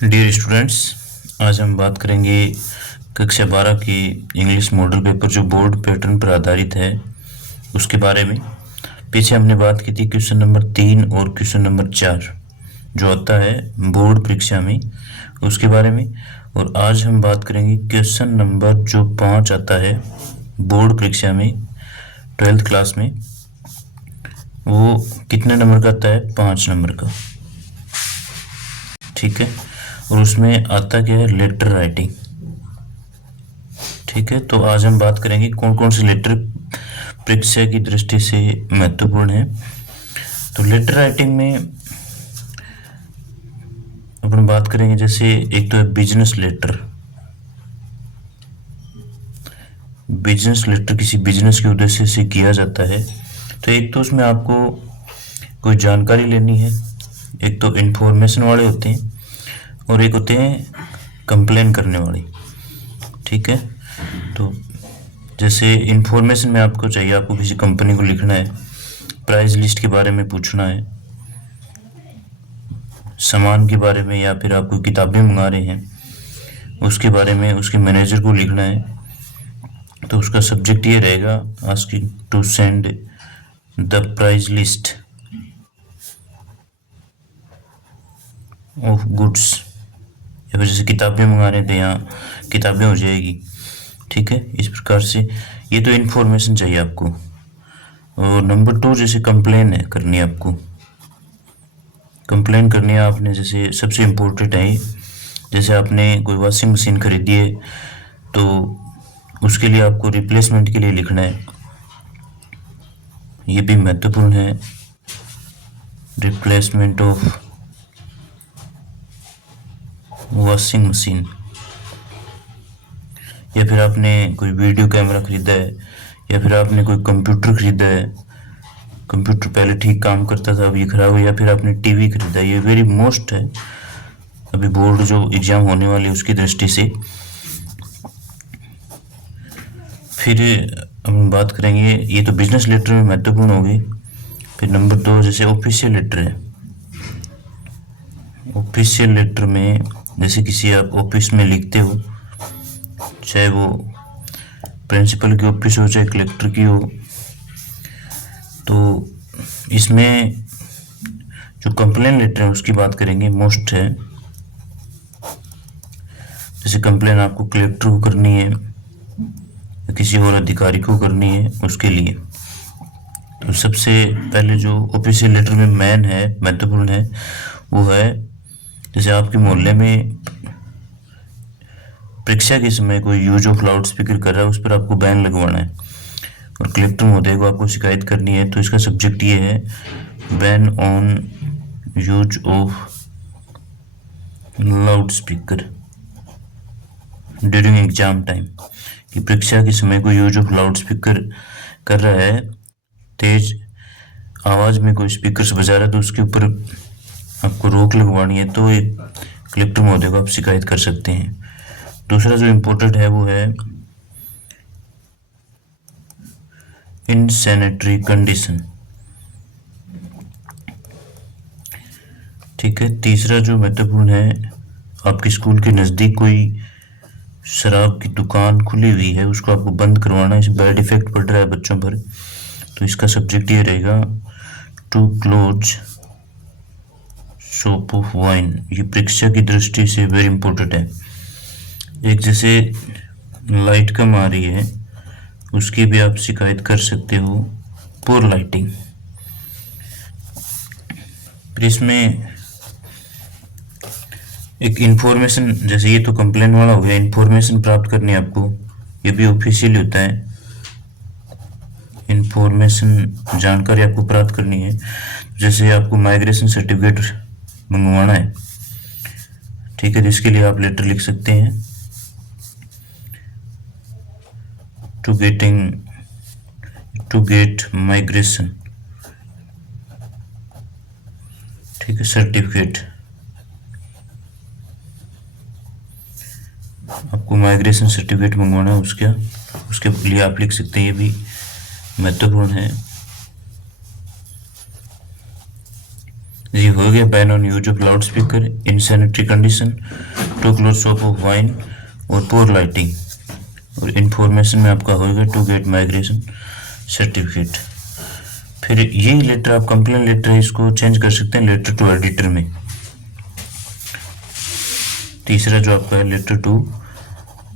Dear students, आज हम बात करेंगे कक्षा 12 की इंग्लिश मॉडल पेपर जो बोर्ड पैटर्न पर आधारित है उसके बारे में। पीछे हमने बात की थी क्वेश्चन नंबर 3 और क्वेश्चन नंबर 4 जो आता है बोर्ड परीक्षा में उसके बारे में। और आज हम बात करेंगे क्वेश्चन नंबर जो 5 आता है बोर्ड परीक्षा में 12th क्लास में। वो कितने नंबर का आता है? 5 नंबर का। ठीक है, और उसमें आता क्या है? Letter writing. ठीक है, तो आज हम बात करेंगे कौन कौन से लेटर परीक्षा की दृष्टि से महत्वपूर्ण है। तो लेटर राइटिंग में अपन बात करेंगे, जैसे एक तो है बिजनेस लेटर। बिजनेस लेटर किसी बिजनेस के उद्देश्य से किया जाता है। तो एक तो उसमें आपको कोई जानकारी लेनी है, एक तो इन्फॉर्मेशन वाले होते हैं और एक होते हैं कंप्लेन करने वाले। ठीक है, तो जैसे इन्फॉर्मेशन में आपको चाहिए, आपको किसी कंपनी को लिखना है, प्राइस लिस्ट के बारे में पूछना है, सामान के बारे में, या फिर आप कोई किताबें मंगा रहे हैं उसके बारे में उसके मैनेजर को लिखना है, तो उसका सब्जेक्ट ये रहेगा asking to send the price list of goods. या फिर जैसे किताबें मंगा रहे थे, यहाँ किताबें हो जाएगी। ठीक है, इस प्रकार से ये तो इन्फॉर्मेशन चाहिए आपको। और नंबर 2 जैसे कंप्लेन है करनी है आपको। कंप्लेन करनी है आपने, जैसे सबसे इम्पोर्टेंट है, जैसे आपने कोई वॉशिंग मशीन खरीदी है तो उसके लिए आपको रिप्लेसमेंट के लिए लिखना है, ये भी महत्वपूर्ण है। Replacement of washing machine. या फिर आपने कोई वीडियो कैमरा खरीदा है, या फिर आपने कोई कंप्यूटर खरीदा है, कंप्यूटर पहले ठीक काम करता था अब ये खराब है, या फिर आपने टीवी खरीदा है। ये वेरी मोस्ट है अभी बोर्ड जो एग्जाम होने वाली है उसकी दृष्टि से। फिर हम बात करेंगे, ये तो बिजनेस लेटर में महत्वपूर्ण होगी। फिर नंबर 2 जैसे ऑफिशियल लेटर है। ऑफिशियल लेटर में जैसे किसी आप ऑफिस में लिखते हो, चाहे वो प्रिंसिपल की ऑफिस हो चाहे कलेक्टर की हो, तो इसमें जो कंप्लेन लेटर है उसकी बात करेंगे, मोस्ट है। जैसे कंप्लेन आपको कलेक्टर को करनी है या किसी और अधिकारी को करनी है उसके लिए, तो सबसे पहले जो ऑफिशियल लेटर में मेन है, महत्वपूर्ण है, वो है जैसे आपके मोहल्ले में परीक्षा के समय कोई यूज ऑफ लाउड स्पीकर कर रहा है, उस पर आपको बैन लगवाना है और कलेक्टर महोदय को आपको शिकायत करनी है। तो इसका सब्जेक्ट ये है, ban on use of loud speaker during exam time. कि परीक्षा के समय कोई यूज ऑफ लाउड स्पीकर कर रहा है, तेज आवाज में कोई स्पीकर बजा रहा है, तो उसके ऊपर आपको रोक लगवानी है। तो एक कलेक्टर महोदय को आप शिकायत कर सकते हैं। दूसरा जो इम्पोर्टेंट है वो है इनसैनिटरी कंडीशन। ठीक है, तीसरा जो महत्वपूर्ण है, आपके स्कूल के नज़दीक कोई शराब की दुकान खुली हुई है, उसको आपको बंद करवाना है, इस बैड इफेक्ट पड़ रहा है बच्चों पर, तो इसका सब्जेक्ट ये रहेगा to close shop of wine. ये परीक्षा की दृष्टि से वेरी इंपॉर्टेंट है। एक जैसे लाइट कम आ रही है उसकी भी आप शिकायत कर सकते हो, पुअर लाइटिंग। फिर इसमें एक इन्फॉर्मेशन, जैसे ये तो कंप्लेन वाला हो गया, इन्फॉर्मेशन प्राप्त करनी है आपको, ये भी ऑफिशियली होता है। इन्फॉर्मेशन जानकारी आपको प्राप्त करनी है, जैसे आपको माइग्रेशन सर्टिफिकेट मंगवाना है। ठीक है, जिसके लिए आप लेटर लिख सकते हैं, टू गेट माइग्रेशन, ठीक है, सर्टिफिकेट। आपको माइग्रेशन सर्टिफिकेट मंगवाना है उसके लिए आप लिख सकते हैं, ये भी महत्वपूर्ण है। जी हो गया। Ban on use of loud speaker in sanitary condition, to close shop of wine और पोर लाइटिंग। और इन्फॉर्मेशन में आपका होगा टू गेट माइग्रेशन सर्टिफिकेट। फिर यही लेटर आप कंप्लेन लेटर है, इसको चेंज कर सकते हैं लेटर टू एडिटर में। तीसरा जो आपका है लेटर टू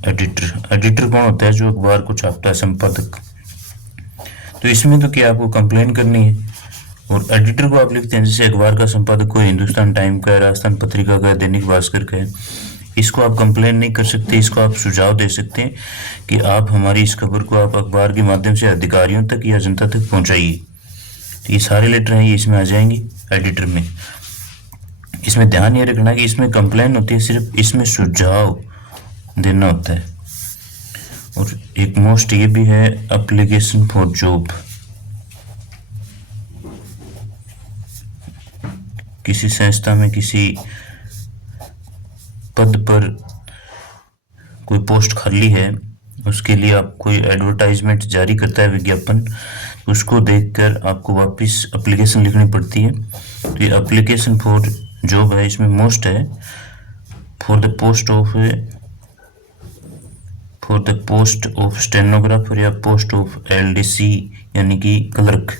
एडिटर। एडिटर कौन होता है? जो अखबार को छापता है, संपादक। तो इसमें तो क्या आपको कंप्लेन करनी है, और एडिटर को आप लिखते हैं जैसे अखबार का संपादक कोई हिंदुस्तान टाइम का है, राजस्थान पत्रिका का है, दैनिक भास्कर का है, इसको आप कंप्लेन नहीं कर सकते। इसको आप सुझाव दे सकते हैं कि आप हमारी इस खबर को आप अखबार के माध्यम से अधिकारियों तक या जनता तक पहुंचाइए। तो ये सारे लेटर हैं, ये इसमें आ जाएंगे एडिटर में। इसमें ध्यान ये रखना कि इसमें कंप्लेन होती है सिर्फ, इसमें सुझाव देना होता है। और एक मोस्ट ये भी है एप्लीकेशन फॉर जॉब। किसी संस्था में किसी पद पर कोई पोस्ट खाली है, उसके लिए आप कोई एडवर्टाइजमेंट जारी करता है, विज्ञापन, उसको देखकर आपको वापस एप्लीकेशन लिखनी पड़ती है। तो ये एप्लीकेशन फॉर जॉब है, इसमें मोस्ट है for the post of stenographer या पोस्ट ऑफ एलडीसी यानी कि क्लर्क।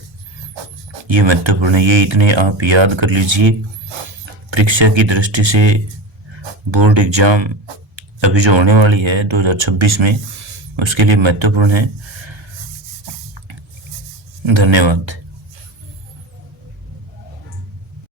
ये महत्वपूर्ण है, ये इतने आप याद कर लीजिए। परीक्षा की दृष्टि से बोर्ड एग्जाम अभी जो होने वाली है 2026 में, उसके लिए महत्वपूर्ण है। धन्यवाद।